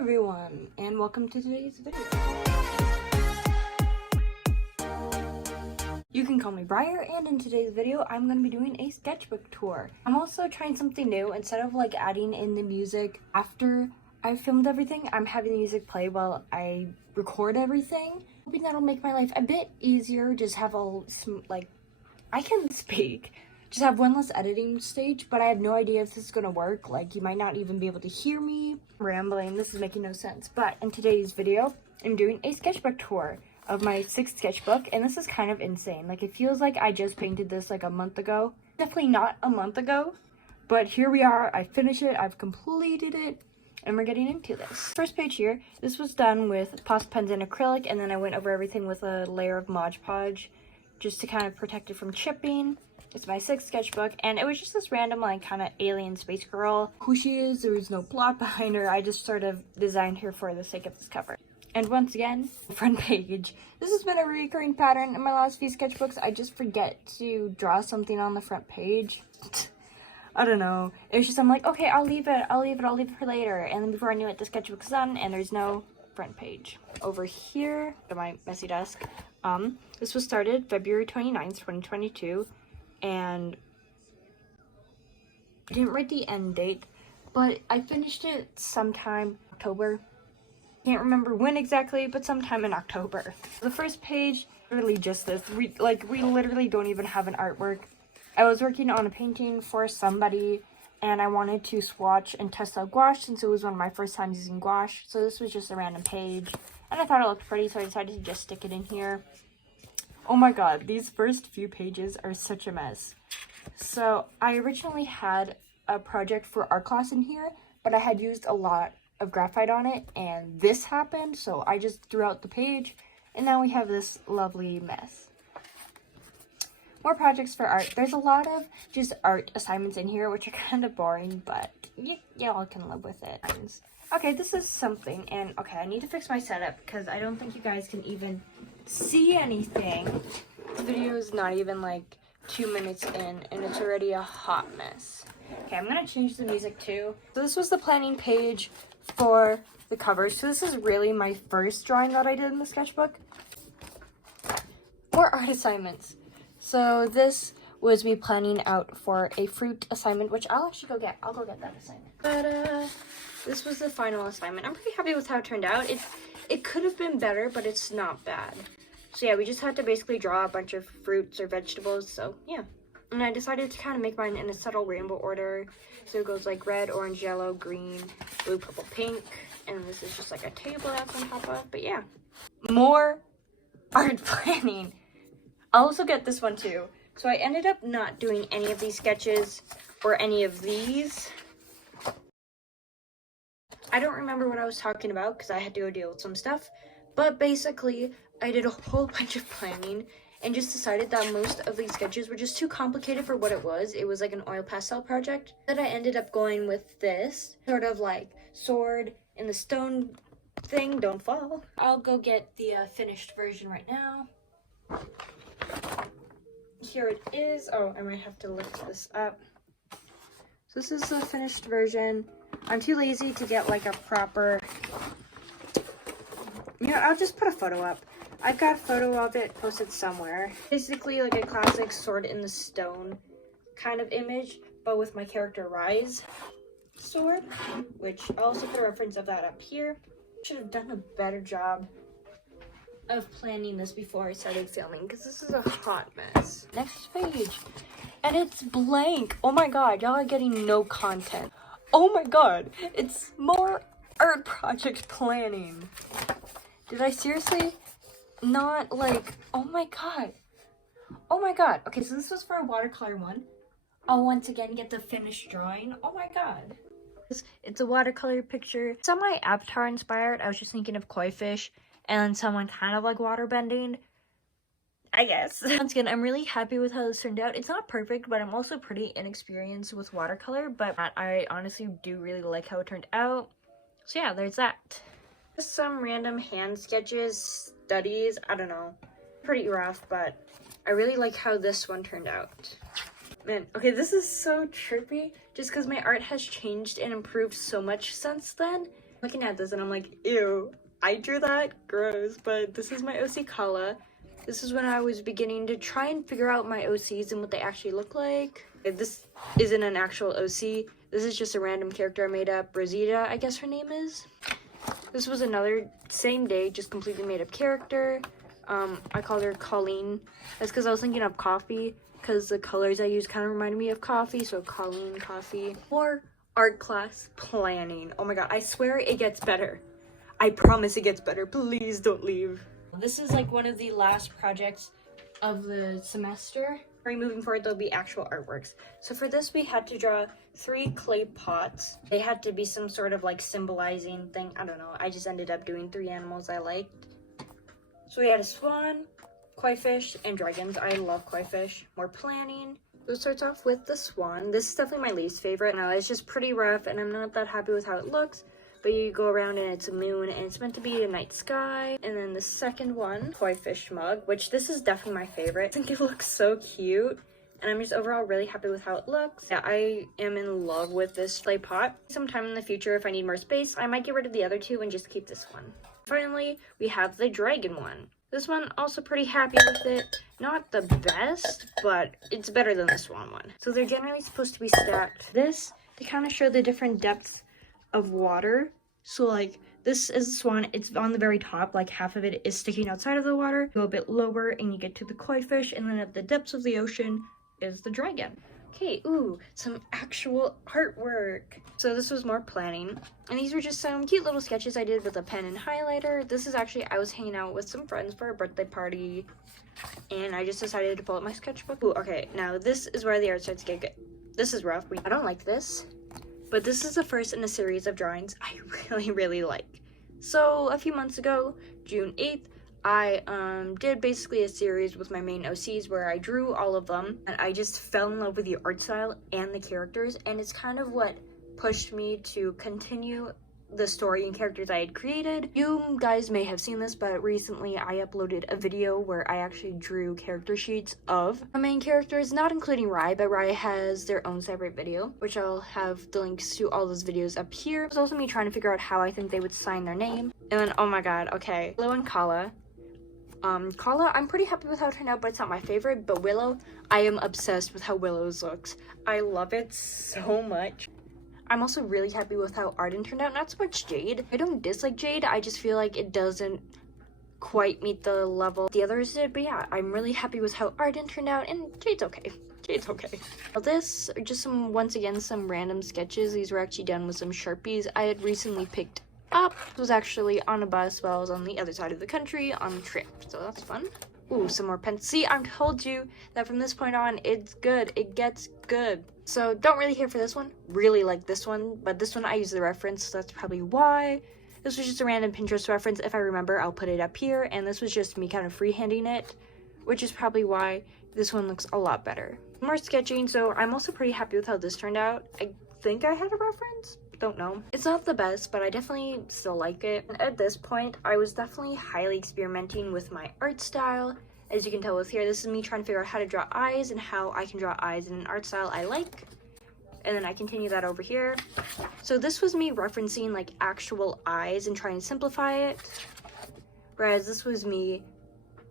everyone, and welcome to today's video. You can call me Bryer, and in today's video, I'm going to be doing a sketchbook tour. I'm also trying something new. Instead of like adding in the music after I filmed everything, I'm having the music play while I record everything. Hoping that'll make my life a bit easier, just have I can speak. Just have one less editing stage, but I have no idea if this is gonna work. Like, you might not even be able to hear me rambling. This is making no sense. But in today's video, I'm doing a sketchbook tour of my 6th sketchbook, and this is kind of insane. Like, it feels like I just painted this like a month ago. Definitely not a month ago, but here we are. I finished it, I've completed it, and we're getting into this. First page here, this was done with pasta pens and acrylic, and then I went over everything with a layer of Mod Podge just to kind of protect it from chipping. It's my 6th sketchbook, and it was just this random, like, kind of alien space girl. Who she is, there was no plot behind her. I just sort of designed her for the sake of this cover. And once again, front page. This has been a recurring pattern in my last few sketchbooks. I just forget to draw something on the front page. I don't know. It's just, I'm like, okay, I'll leave it for later. And then before I knew it, the sketchbook's done, and there's no front page. Over here, at my messy desk, this was started February 29th, 2022. And I didn't write the end date, but I finished it sometime October. Can't remember when exactly, but sometime in October. The first page, literally just this. We literally don't even have an artwork. I was working on a painting for somebody, and I wanted to swatch and test out gouache since it was one of my first times using gouache. So this was just a random page, and I thought it looked pretty, so I decided to just stick it in here. Oh my god, these first few pages are such a mess. So I originally had a project for art class in here, but I had used a lot of graphite on it, and this happened, so I just threw out the page, and now we have this lovely mess. More projects for art. There's a lot of just art assignments in here, which are kind of boring, but y'all can live with it. Okay, this is something, and okay, I need to fix my setup because I don't think you guys can even see anything. This video is not even like 2 minutes in, and it's already a hot mess. Okay, I'm gonna change the music too. So this was the planning page for the cover. So this is really my first drawing that I did in the sketchbook. More art assignments. So this was me planning out for a fruit assignment, which I'll actually go get. I'll go get that assignment. But this was the final assignment. I'm pretty happy with how it turned out. It could have been better, but it's not bad. So yeah, we just had to basically draw a bunch of fruits or vegetables, so yeah. And I decided to kind of make mine in a subtle rainbow order. So it goes like red, orange, yellow, green, blue, purple, pink. And this is just like a table that's on top of, but yeah. More art planning. I'll also get this one too. So I ended up not doing any of these sketches or any of these. I don't remember what I was talking about because I had to go deal with some stuff. But basically, I did a whole bunch of planning and just decided that most of these sketches were just too complicated for what it was. It was like an oil pastel project. That I ended up going with this sort of like sword in the stone thing. Don't fall. I'll go get the finished version right now. Here it is. Oh, I might have to lift this up. So this is the finished version. I'm too lazy to get like a proper... Yeah, I'll just put a photo up. I've got a photo of it posted somewhere. Basically like a classic sword in the stone kind of image, but with my character Rise sword, which I'll also put a reference of that up here. Should have done a better job of planning this before I started filming because this is a hot mess. Next page. And it's blank. Oh my god, y'all are getting no content. Oh my god, it's more art project planning. Did I seriously not like, oh my god. Oh my god. Okay, so this was for a watercolor one. I'll once again get the finished drawing. Oh my god. It's a watercolor picture. Semi-Avatar inspired. I was just thinking of koi fish and someone kind of like water bending, I guess. Once again, I'm really happy with how this turned out. It's not perfect, but I'm also pretty inexperienced with watercolor, but I honestly do really like how it turned out. So yeah, there's that. Just some random hand sketches, studies, I don't know. Pretty rough, but I really like how this one turned out. Man, okay, this is so trippy just because my art has changed and improved so much since then. Looking at this and I'm like, ew, I drew that, gross. But this is my OC Kala. This is when I was beginning to try and figure out my OCs and what they actually look like. This isn't an actual OC. This is just a random character I made up. Rosita, I guess her name is. This was another same day, just completely made up character. I called her Colleen. That's because I was thinking of coffee, because the colors I used kind of reminded me of coffee, so Colleen Coffee. Or art class planning. Oh my god, I swear it gets better. I promise it gets better. Please don't leave. This is like one of the last projects of the semester. Moving forward, there'll be actual artworks. So for this, we had to draw 3 clay pots. They had to be some sort of like symbolizing thing. I don't know. I just ended up doing 3 animals I liked. So we had a swan, koi fish, and dragons. I love koi fish. More planning. So it starts off with the swan. This is definitely my least favorite. Now it's just pretty rough, and I'm not that happy with how it looks. But you go around and it's a moon, and it's meant to be a night sky. And then the second one, koi fish mug, which this is definitely my favorite. I think it looks so cute. And I'm just overall really happy with how it looks. Yeah, I am in love with this clay pot. Sometime in the future, if I need more space, I might get rid of the other 2 and just keep this one. Finally, we have the dragon one. This one, also pretty happy with it. Not the best, but it's better than the swan one. So they're generally supposed to be stacked. This, to kind of show the different depths of water. So like this is the swan, it's on the very top, like half of it is sticking outside of the water. Go a bit lower and you get to the koi fish, and then at the depths of the ocean is the dragon. Okay, ooh, some actual artwork. So this was more planning, and these were just some cute little sketches I did with a pen and highlighter. This is actually, I was hanging out with some friends for a birthday party, and I just decided to pull up my sketchbook. Ooh, okay, now this is where the art starts to get good. This is rough. I don't like this. But this is the first in a series of drawings I really like. So a few months ago, June 8th, I did basically a series with my main OCs where I drew all of them, and I just fell in love with the art style and the characters, and it's kind of what pushed me to continue the story and characters I had created. You guys may have seen this, but recently I uploaded a video where I actually drew character sheets of the main characters, not including Rye, but Rye has their own separate video, which I'll have the links to all those videos up here. It was also me trying to figure out how I think they would sign their name. And then, oh my god, okay, Willow and Kala. Kala, I'm pretty happy with how it turned out, but it's not my favorite. But Willow, I am obsessed with how Willow's looks. I love it so much. I'm also really happy with how Arden turned out. Not so much Jade. I don't dislike Jade, I just feel like it doesn't quite meet the level the others did. But yeah, I'm really happy with how Arden turned out, and Jade's okay. Jade's okay. Well, this are just once again, some random sketches. These were actually done with some Sharpies I had recently picked up. It was actually on a bus while I was on the other side of the country on a trip, so that's fun. Ooh, some more pens. See, I told you that from this point on, it's good. It gets good. So don't really care for this one. Really like this one, but this one I use the reference, so that's probably why. This was just a random Pinterest reference. If I remember, I'll put it up here, and this was just me kind of freehanding it, which is probably why this one looks a lot better. More sketching, so I'm also pretty happy with how this turned out. I think I had a reference. Don't know. It's not the best, but I definitely still like it. And at this point, I was definitely highly experimenting with my art style. As you can tell with here, this is me trying to figure out how to draw eyes and how I can draw eyes in an art style I like. And then I continue that over here. So this was me referencing like actual eyes and trying to simplify it. Whereas this was me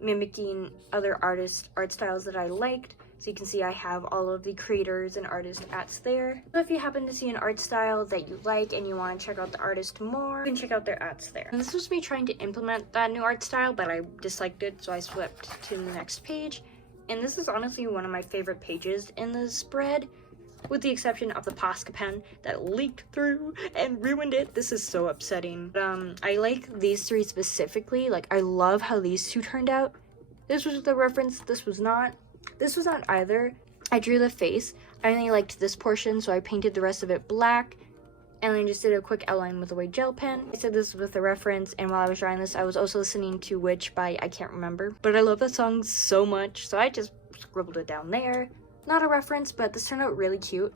mimicking other artists' art styles that I liked. So you can see I have all of the creators and artist ats there. So if you happen to see an art style that you like and you want to check out the artist more, you can check out their ats there. And this was me trying to implement that new art style, but I disliked it, so I flipped to the next page. And this is honestly one of my favorite pages in the spread, with the exception of the Posca pen that leaked through and ruined it. This is so upsetting. But, I like these 3 specifically. Like, I love how these 2 turned out. This was the reference, this was not. This was not either. I drew the face. I only liked this portion, so I painted the rest of it black, and then just did a quick outline with a white gel pen. I said this with a reference, and while I was drawing this, I was also listening to Witch by I can't remember. But I love that song so much, so I just scribbled it down there. Not a reference, but this turned out really cute.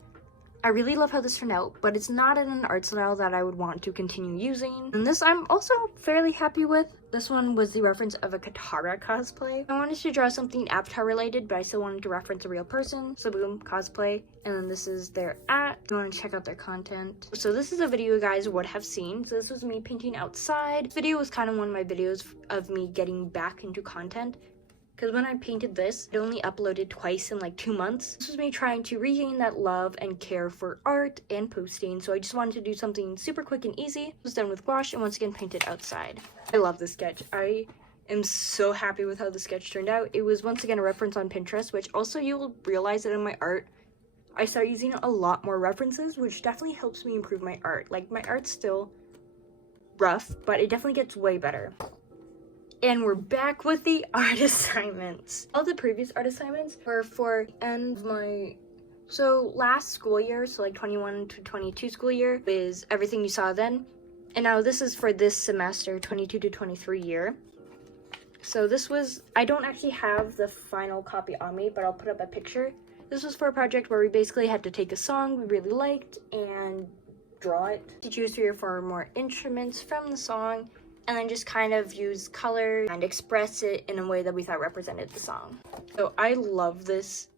I really love how this turned out, but it's not in an art style that I would want to continue using. And this I'm also fairly happy with. This one was the reference of a Katara cosplay. I wanted to draw something Avatar related, but I still wanted to reference a real person. So boom, cosplay. And then this is their @ if you want to check out their content. So this is a video you guys would have seen. So this was me painting outside. This video was kind of one of my videos of me getting back into content. Because when I painted this, it only uploaded twice in like 2 months. This was me trying to regain that love and care for art and posting. So I just wanted to do something super quick and easy. It was done with gouache and once again painted outside. I love this sketch. I am so happy with how the sketch turned out. It was once again a reference on Pinterest, which also you will realize that in my art, I start using a lot more references, which definitely helps me improve my art. Like my art's still rough, but it definitely gets way better. And we're back with the art assignments. All the previous art assignments were for end of my, so last school year, so like 21 to 22 school year is everything you saw then. And now this is for this semester, 22 to 23 year. So this was, I don't actually have the final copy on me, but I'll put up a picture. This was for a project where we basically had to take a song we really liked and draw it. To choose 3 or 4 more instruments from the song, and then just kind of use color and express it in a way that we thought represented the song. So I love this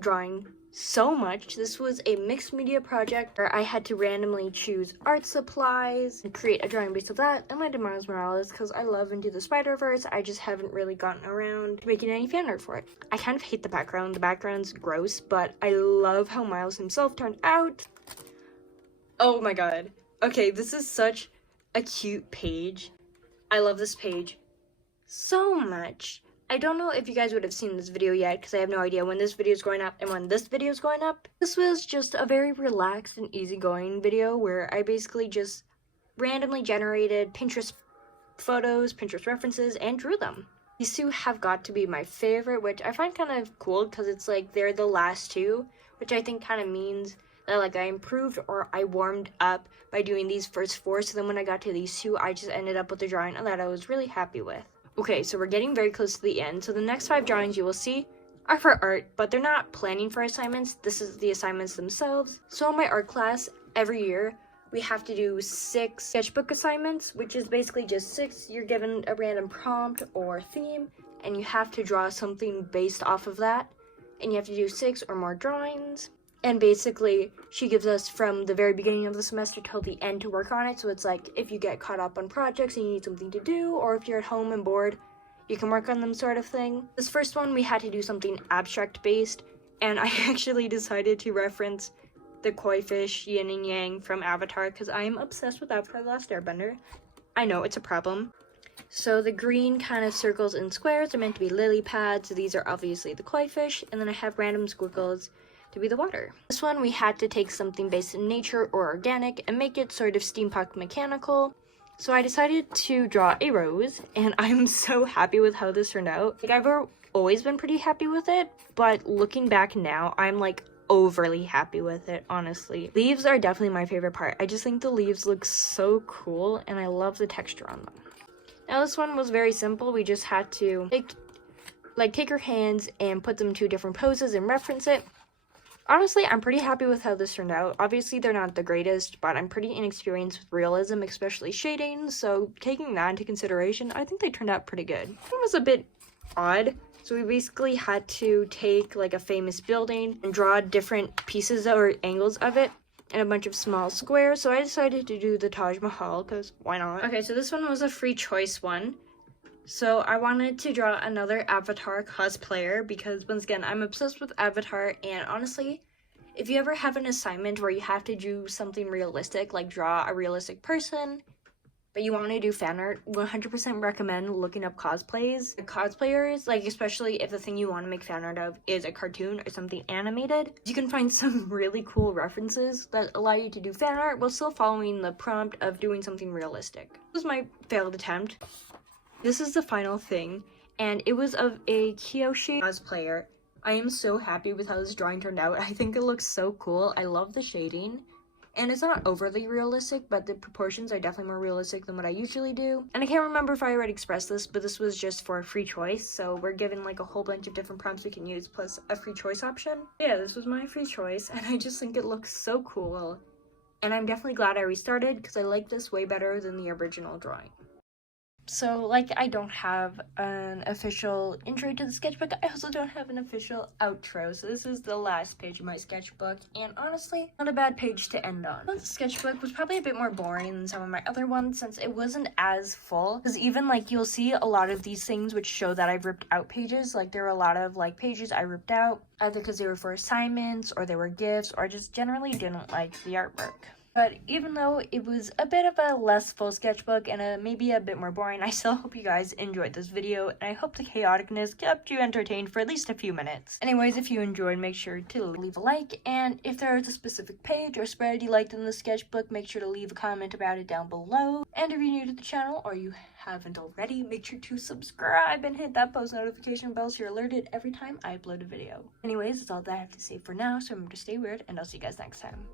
drawing so much. This was a mixed media project where I had to randomly choose art supplies and create a drawing based on that, and I did Miles Morales because I love Into the Spider-Verse. I just haven't really gotten around to making any fan art for it. I kind of hate the background. The background's gross, but I love how Miles himself turned out. Oh my god. Okay, this is such a cute page. I love this page so much. I don't know if you guys would have seen this video yet because I have no idea when this video is going up and when this video is going up. This was just a very relaxed and easygoing video where I basically just randomly generated Pinterest photos, Pinterest references, and drew them. These 2 have got to be my favorite, which I find kind of cool because it's like they're the last 2, which I think kind of means that like I improved or I warmed up by doing these first 4, so then when I got to these 2, I just ended up with a drawing that I was really happy with. Okay, so we're getting very close to the end, so the next 5 drawings you will see are for art, but they're not planning for assignments. This is the assignments themselves. So in my art class, every year, we have to do 6 sketchbook assignments, which is basically just 6. You're given a random prompt or theme, and you have to draw something based off of that, and you have to do 6 or more drawings. And basically, she gives us from the very beginning of the semester till the end to work on it. So it's like, if you get caught up on projects and you need something to do, or if you're at home and bored, you can work on them sort of thing. This first one, we had to do something abstract based, and I actually decided to reference the koi fish yin and yang from Avatar, because I am obsessed with Avatar: The Last Airbender. I know, it's a problem. So the green kind of circles and squares are meant to be lily pads, so these are obviously the koi fish, and then I have random squiggles to be the water. This one we had to take something based in nature or organic and make it sort of steampunk mechanical. So I decided to draw a rose, and I'm so happy with how this turned out. Like I've always been pretty happy with it, but looking back now, I'm like overly happy with it, honestly. Leaves are definitely my favorite part. I just think the leaves look so cool and I love the texture on them. Now this one was very simple. We just had to take her hands and put them into different poses and reference it. Honestly, I'm pretty happy with how this turned out. Obviously, they're not the greatest, but I'm pretty inexperienced with realism, especially shading, so taking that into consideration, I think they turned out pretty good. It was a bit odd, so we basically had to take like a famous building and draw different pieces or angles of it in a bunch of small squares, so I decided to do the Taj Mahal, because why not? Okay, so this one was a free choice one. So I wanted to draw another Avatar cosplayer because, once again, I'm obsessed with Avatar, and honestly, if you ever have an assignment where you have to do something realistic, like draw a realistic person, but you want to do fan art, 100% recommend looking up cosplays. Cosplayers, like especially if the thing you want to make fan art of is a cartoon or something animated, you can find some really cool references that allow you to do fan art while still following the prompt of doing something realistic. This was my failed attempt. This is the final thing, and it was of a Kyoshi cosplayer. I am so happy with how this drawing turned out. I think it looks so cool. I love the shading, And it's not overly realistic, but the proportions are definitely more realistic than what I usually do. And I can't remember if I already expressed this, but this was just for a free choice. So we're given like a whole bunch of different prompts we can use plus a free choice option. Yeah, this was my free choice and I just think it looks so cool. And I'm definitely glad I restarted because I like this way better than the original drawing. So, like, I don't have an official intro to the sketchbook. I also don't have an official outro. So this is the last page of my sketchbook. And honestly, not a bad page to end on. The sketchbook was probably a bit more boring than some of my other ones since it wasn't as full. Because even, like, you'll see a lot of these things which show that I've ripped out pages. Like, there were a lot of, like, pages I ripped out. Either because they were for assignments or they were gifts or I just generally didn't like the artwork. But even though it was a bit of a less full sketchbook and maybe a bit more boring, I still hope you guys enjoyed this video, and I hope the chaoticness kept you entertained for at least a few minutes. Anyways, if you enjoyed, make sure to leave a like, and if there is a specific page or spread you liked in the sketchbook, make sure to leave a comment about it down below. And if you're new to the channel, or you haven't already, make sure to subscribe and hit that post notification bell so you're alerted every time I upload a video. Anyways, that's all that I have to say for now, so remember to stay weird, and I'll see you guys next time.